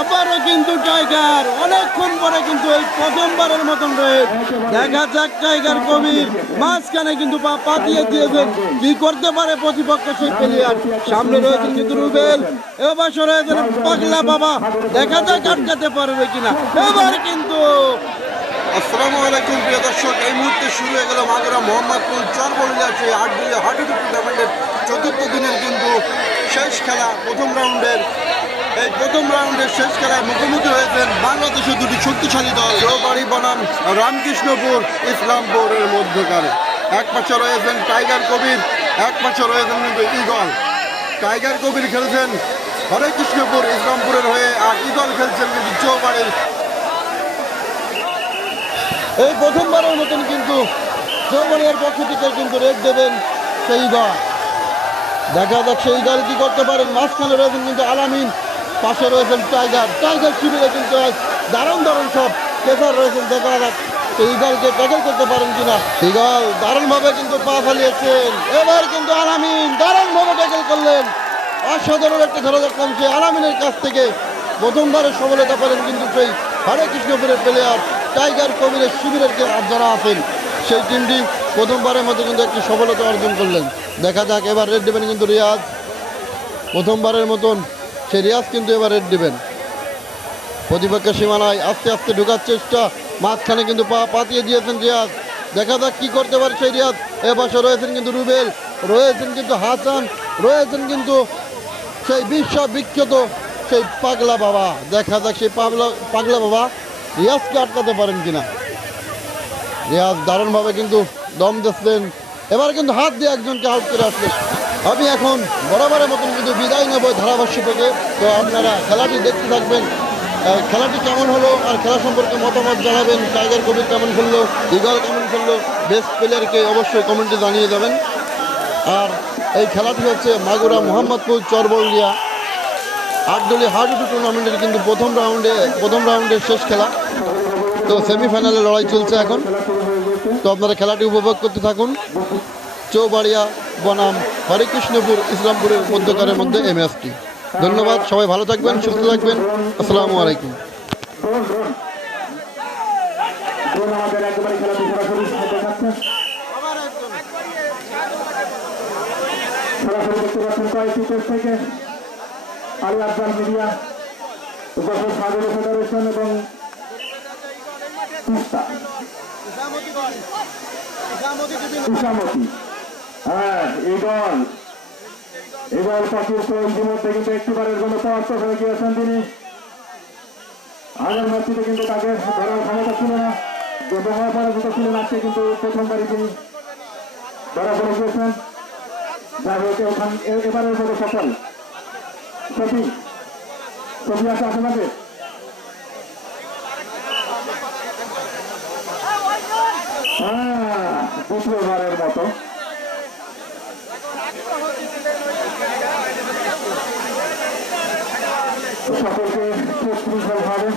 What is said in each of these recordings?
আবারও কিন্তু টাইগার। অনেকক্ষণ পরে কিন্তু এই প্রথমবারের মতন রয়ে দেখা যাক টাইগার কবির মাঝখানে কিন্তু পা পাতিয়ে দিয়েছেন। কি করতে পারে প্রতিপক্ষ সেই প্লেয়ার? সামনে রয়েছেন কিন্তু রুবেল। এবার রয়েছেন পাগলা বাবা। দেখা যাক আটকাতে পারবে কিনা। এবার কিন্তু আসসালামু আলাইকুম, প্রিয় দর্শক। এই মুহূর্তে শুরু হয়ে গেল মাগুরা মোহাম্মদপুর চরবলিয়া সেই আটগুলি হাডুডু টুর্নামেন্টের চতুর্থ দিনের কিন্তু শেষ খেলা প্রথম রাউন্ডের, এই প্রথম রাউন্ডের শেষ খেলায় মুখোমুখি হয়েছেন বাংলাদেশের দুটি শক্তিশালী দল। চৌবাড়ি বনাম, রামকৃষ্ণপুর, ইসলামপুরের মধ্যকারে এক পাশে রয়েছেন টাইগার কবির, এক পাশে রয়েছেন কিন্তু ইগল টাইগার কবির খেলছেন হরে কৃষ্ণপুর, ইসলামপুরের হয়ে আর ইগল খেলছেন কিন্তু চৌবাড়ির এই প্রথমবারের মতন কিন্তু চৌমনিয়ার পক্ষ থেকে কিন্তু রেড দেবেন সেই দল। দেখা যাক সেই দল কি করতে পারেন? মাঝখানে রয়েছেন কিন্তু আলামিন, পাশে রয়েছেন টাইগার। টাইগার শিবিরে কিন্তু এক দারুণ দারুণ সব প্লেয়ার রয়েছেন, দেখা যাক সেই দলকে ট্যাকেল করতে পারেন কিনা। ইগল দারুণভাবে কিন্তু পা ফালিয়েছেন। এবার কিন্তু আলামিন দারুণভাবে ট্যাকেল করলেন। অসাধারণ একটা খেলা দেখলাম সেই আলামিনের কাছ থেকে। প্রথমবারের সফলতা পেলেন কিন্তু সেই হরে কৃষ্ণপুরের প্লেয়ার টাইগার কবিরের শিবিরের যে যারা আছেন, সেই টিমটি প্রথমবারের মতো কিন্তু একটি সফলতা অর্জন করলেন। দেখা যাক, এবার রেড দেবেন কিন্তু রিয়াজ। প্রথমবারের মতন সে রিয়াজ কিন্তু এবার রেড দেবেন। প্রতিপক্ষের সীমানায় আস্তে আস্তে ঢুকার চেষ্টা, মাঝখানে কিন্তু পা পাতিয়ে দিয়েছেন রিয়াজ। দেখা যাক কি করতে পারে সেই রিয়াজ। এ পাশে রয়েছেন কিন্তু রুবেল, রয়েছেন কিন্তু হাসান, রয়েছেন কিন্তু সেই বিশ্ব বিখ্যাত সেই পাগলা বাবা। দেখা যাক সেই পাগলা পাগলা বাবা রিয়াজকে আটকাতে পারেন কিনা। রিয়াজ দারুণভাবে কিন্তু দম দিচ্ছেন। এবার কিন্তু হাত দিয়ে একজনকে আউট করে আসলেন আমি এখন বরাবরের মতন কিন্তু বিদায় নেব ধারাভাষ্য থেকে তো আপনারা খেলাটি দেখতে থাকবেন। খেলাটি কেমন হলো আর খেলা সম্পর্কে মতামত জানাবেন। টাইগার কবির কেমন খেললো? ইগল কেমন খেললো? বেস্ট প্লেয়ারকে অবশ্যই কমেন্টে জানিয়ে যাবেন আর এই খেলাটি হচ্ছে মাগুরা মোহাম্মদপুর চরবলিয়া আটদলীয় হাডুডু টুর্নামেন্টের কিন্তু প্রথম রাউন্ডে প্রথম রাউন্ডের শেষ খেলা। তো সেমিফাইনালে লড়াই চলছে এখন। তো আপনারা খেলাটি উপভোগ করতে থাকুন। চৌবাড়িয়া, বনাম, হরিকৃষ্ণপুর, ইসলামপুরের মধ্যকারের মধ্যে এই ম্যাচটি। ধন্যবাদ, সবাই ভালো থাকবেন, সুস্থ থাকবেন। আসসালামু আলাইকুম। মিডিয়া এবং ইসামতি হ্যাঁ ইগল ইগল পাখির তো ইতিমধ্যে কিন্তু একটিবারের জন্য পরাস্ত হয়ে গিয়েছেন তিনি। আগের ম্যাচটিতে কিন্তু তাকে ধরার ক্ষমতা ছিল না ব্যবহার পরাজিত ছিলেন আজকে কিন্তু প্রথমবারই তিনি। ধরা পড়ে গিয়েছেন। যাই হোক ওখান এবারের মতো সফল। ছবি ছবি আছে আশেপাশে দ্বিতীয়বারের মতো। সকলকে সুশৃঙ্খলভাবে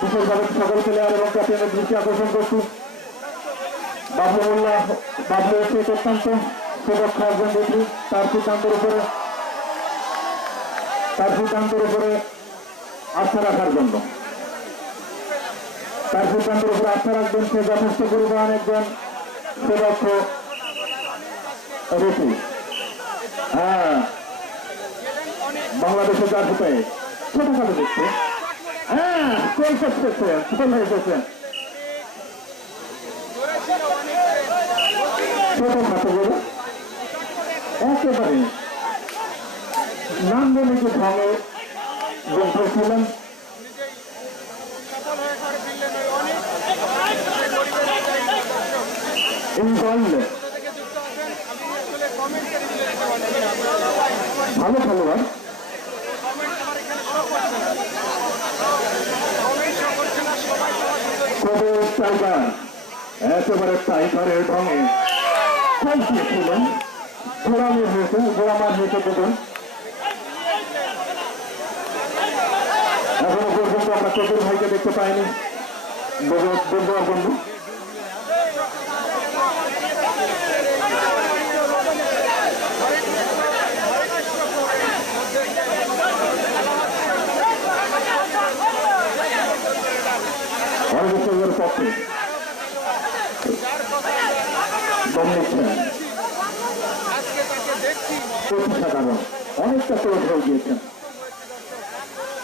বিশেষভাবে সকল প্লেয়ার এবং ক্যাপ্টেনের দৃষ্টি আকর্ষণ করছি। বাবলু মোল্লা বাবলু এক অত্যন্ত সুদক্ষ একজন ব্যক্তি তার সিদ্ধান্তের উপরে, তার সিদ্ধান্তের উপরে আস্থা রাখার জন্য। তার সিদ্ধান্তের উপরে আস্থা রাখবেন সে যথেষ্ট পরিমাণ একজন সুদক্ষ রেফি হ্যাঁ। বাংলাদেশের জার্সি পেয়ে ছোটখাটো দেখতে হ্যাঁ গোল করতেছে গোল হয়ে গেছে ছোটখাটো বলে একেবারে নাম বলে যে ভালো গোল করেছিলেন এই গোল ভালো খেলোয়াড়। কবে টাইগার একেবারে টাইগারের ঢঙে কলসিয়েছিলেন গোড়ামি হয়েছে গোড়ামার হয়েছে দেখুন এখনও পর্যন্ত আমরা চতুর ভাইকে দেখতে পাইনি। বন্ধু বন্ধু। পক্ষে অনেকটা ক্লোজ হয়ে গিয়েছেন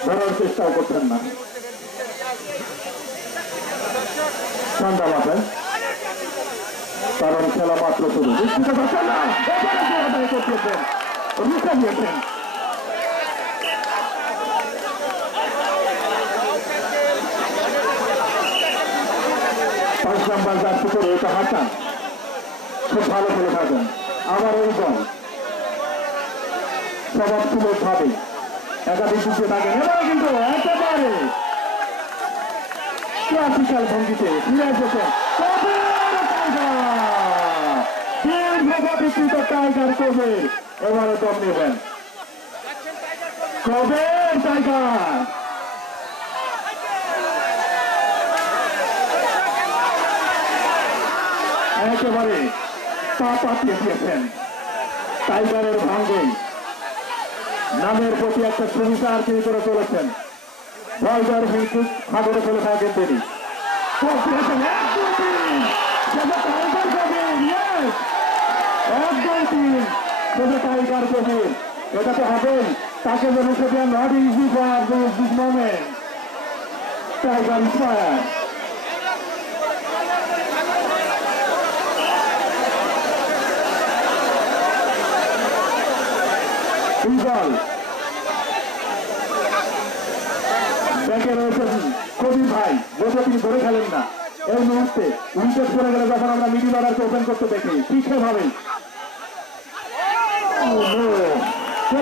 ধরার চেষ্টাও করছেন না। ঠান্ডা মাথায়। কারণ খেলা মাত্র শুরু। নিশ্চিত পারছেন না। রুখে দিয়েছেন পাঁচ যাত্রী করে এটা হাঁটান খুব ভালো খেলে থাকেন। আবার ওই দল স্বভাব সুলভ ভাবে একাধিক দিকে থাকেন। এবারে কিন্তু একেবারে ক্লাসিক্যাল ভঙ্গিতে ফিরে এসেছেন এবারে দম নেবেন। কবের টাইগার। একেবারে পা পাতিয়ে দিয়েছেন। টাইগারের ভাঙ্গেই নামের প্রতি একটা সুবিচার তিনি করে চলেছেন। ভয়দার কিন্তু সাগরে ফেলে থাকেন তিনি। Tiger Kabir, Tiger inspire eagle ব্যাকে রয়েছেন কবির ভাই যদিও তিনি ধরে খেলেন না এই মুহূর্তে উইকেট পড়ে গেলে যখন আমরা মিডিল অর্ডারকে ওপেন করতে দেখি শিখে ভাবে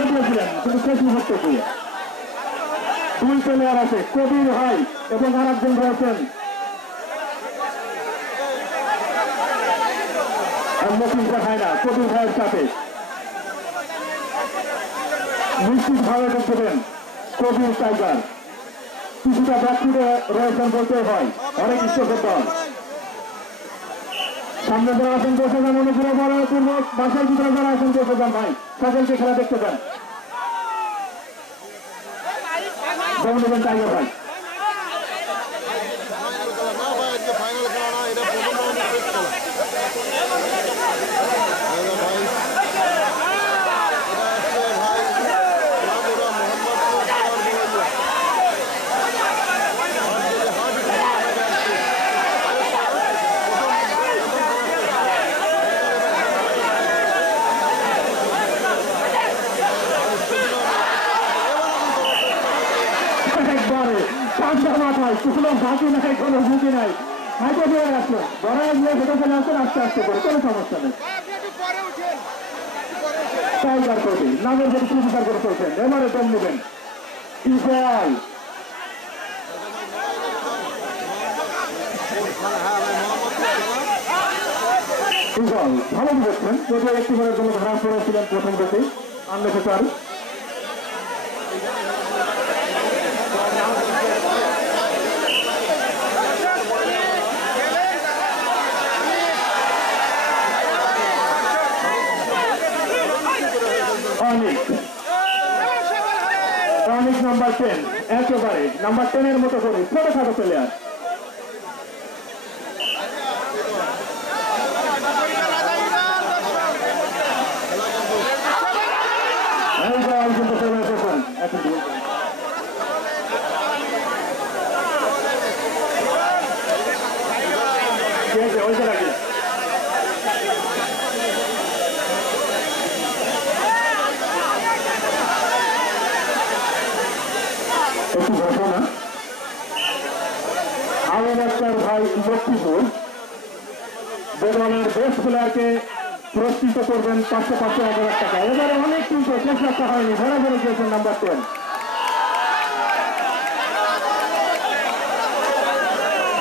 দিয়েছিলেন দুই প্লেয়ার আছে কবির ভাই এবং আর একজন রয়েছেন মকিম দেখায় না কবির ভাইয়ের সাথে নিশ্চিত ভাবে দেখবেন কবির টাইগার। কিছুটা ব্যক্তিতে রয়েছেন বলতে হয় অনেক দল সামনে যারা আসেন বসে যান অনুগ্রহ বড় পূর্ব বাসায় ভিতরে যারা আসেন বসে যান ভাই। সকলকে খেলা দেখতে পান টাইগার ভাই ফাইনাল খেলা না ভাই আজকে ফাইনাল খেলা না এটা প্রথম রাউন্ডের শেষ খেলা এই যে ভাই এটা হচ্ছে ভাই রাবুরা মোহাম্মদপুর পাওয়ার বড়িয়া হাট থেকে হাট একবারে ঠান্ডা মাথায় কোনো বাকি নাই কোনো ঝুঁকি নাই হাইটে দিয়ে আসলো বড় গিয়ে সেটা চলে আসছেন আস্তে আস্তে করে কোনো সমস্যা নেই টাইগার করবে নামের যদি সুবিচার করে চলছেন এবারে দম নেবেন ইসরায়েল ইসরায়েল ভালো বুঝেছেন যদিও একটি বারের জন্য ধরা পড়েছিলেন প্রথম দিকে আননেসেসারি অনেক নাম্বার একেবারে নাম্বার টেনের মতো করে ছোট খাটো প্লেয়ার এইবার কিন্তু চলে এসেছেন এখন বলবেন। ঠিক আছে ওই যে রাখি একটু ঘটনা আমিন আক্তার ভাই লক্ষ্মীপুর বেগমের বেস্ট প্লেয়ারকে পুরস্কৃত করবেন পাঁচশো পাঁচশো এক হাজার টাকা এবারে অনেক কিন্তু শেষ রাখা হয়নি ধরা ধরে গিয়েছেন নাম্বার টেন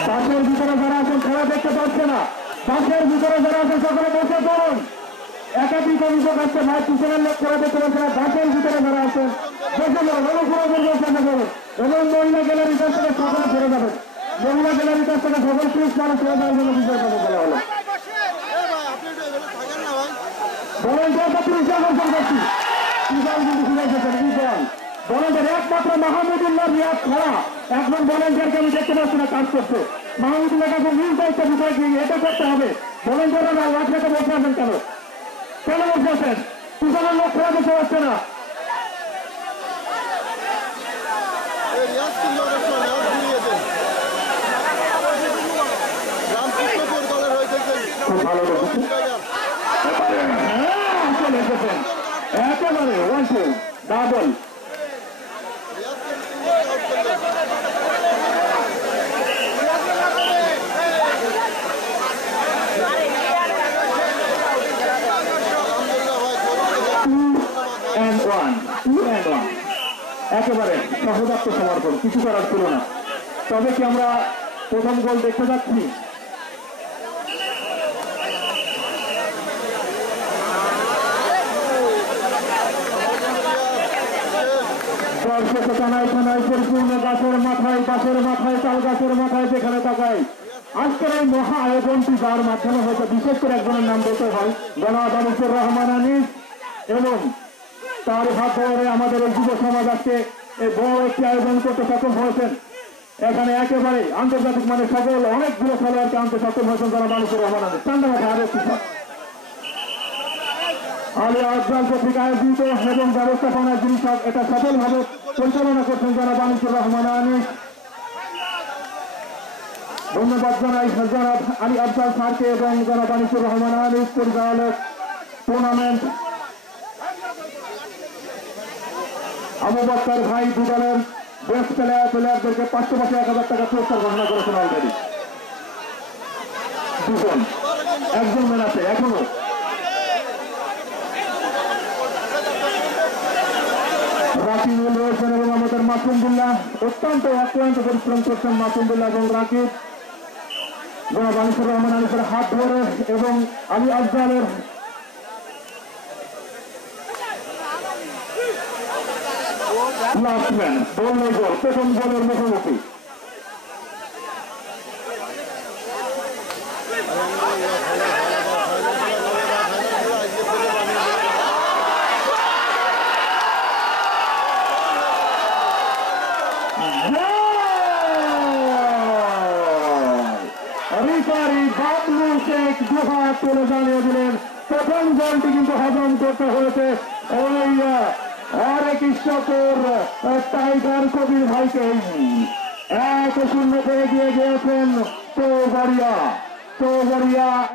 বাসের ভিতরে যারা আছেন খেলা দেখতে পাচ্ছে না বাসের ভিতরে যারা আছেন সকলে বসে পড়ুন একাধিক অভিযোগ আসছে ভাই পিছনের লোক খেলা দেখতে পাচ্ছে না বাসের ভিতরে যারা আছেন বসে পড়ুন অনুগ্রহ করে বসে পড়ুন এবং মহিলা গ্যালারির কাছ থেকে সকলে ফিরে যাবেন মহিলা গ্যালারির কাছ থেকে সকল প্লিজ মানুষ ফিরে যাওয়ার জন্য বিষয় কথা বলা হলো। বলেন পুলিশ কেন? বসে আছেন? তুষারের লোক খেলা বসে না এই রিয়াজ কিল্লার সময় রিয়াজ ঘুরিয়ে দেন রামকৃষ্ণপুর দলের হয়ে দেখবেন খুব ভালো বলেছেন। হ্যাঁ, চলে এসেছেন একেবারে ওয়ান টু ডাবল একেবারে সহজাত্ম সমর্পণ, কিছু করার ছিল না। তবে কি আমরা প্রথম গোল দেখতে যাচ্ছি? পরিপূর্ণ গাছের মাথায় গাছের মাথায়, তাল গাছের মাথায় যেখানে তাকায়। আজকের এই মহা আয়োজনটি যার মাধ্যমে হয়তো বিশেষ করে একজনের নাম বলতে হয়, জনাব রহমান আনিস এবং তার হাত আমাদের এই যুব সমাজ আজকে এই বড় একটি আয়োজন করতে সক্ষম হয়েছেন। এখানে একেবারে আন্তর্জাতিক মানে সকল অনেকগুলো খেলোয়াড়কে আনতে সক্ষম হয়েছেন জনাব আনিসুর রহমান আনিস। মাথায় আরও। আলী আফজাল কর্তৃক আয়োজিত এবং ব্যবস্থাপনা যিনি এটা সফলভাবে পরিচালনা করছেন যারা বানিসুর রহমান আনিস ধন্যবাদ জানাই জনাব আলী আফজাল স্যারকে এবং জনাব বানিসুর রহমান আনিস পরিচালক টুর্নামেন্ট আবু বাক্কার ভাই দুদলের বেস্ট প্লেয়ার প্লেয়ারদেরকে পাঁচশো পাশে এক হাজার টাকা পুরস্কার ঘোষণা করেছেন অলরেডি দুজন। একজন আছে এখনও রাকিবুল রয়েছেন এবং আমাদের মাসুমদুল্লাহ অত্যন্ত অক্লান্ত পরিশ্রম করছেন মাসুমদুল্লাহ এবং রাকিব। জনাব আনিসুর রহমান, আনিসের হাত ধরে এবং আলী আফজালের লাস্টম্যান বল গোল প্রথম গোলের মুখোমুখি। রিফারি বাবলু শেখ দুহাত প্রথম গোলটি কিন্তু হজম করতে হয়েছে। ওই হরে কৃষ্ণপুর টাইগার কবির ভাইকে। এক শূন্যতে এগিয়ে গিয়েছেন চৌবাড়িয়া। চৌবাড়িয়া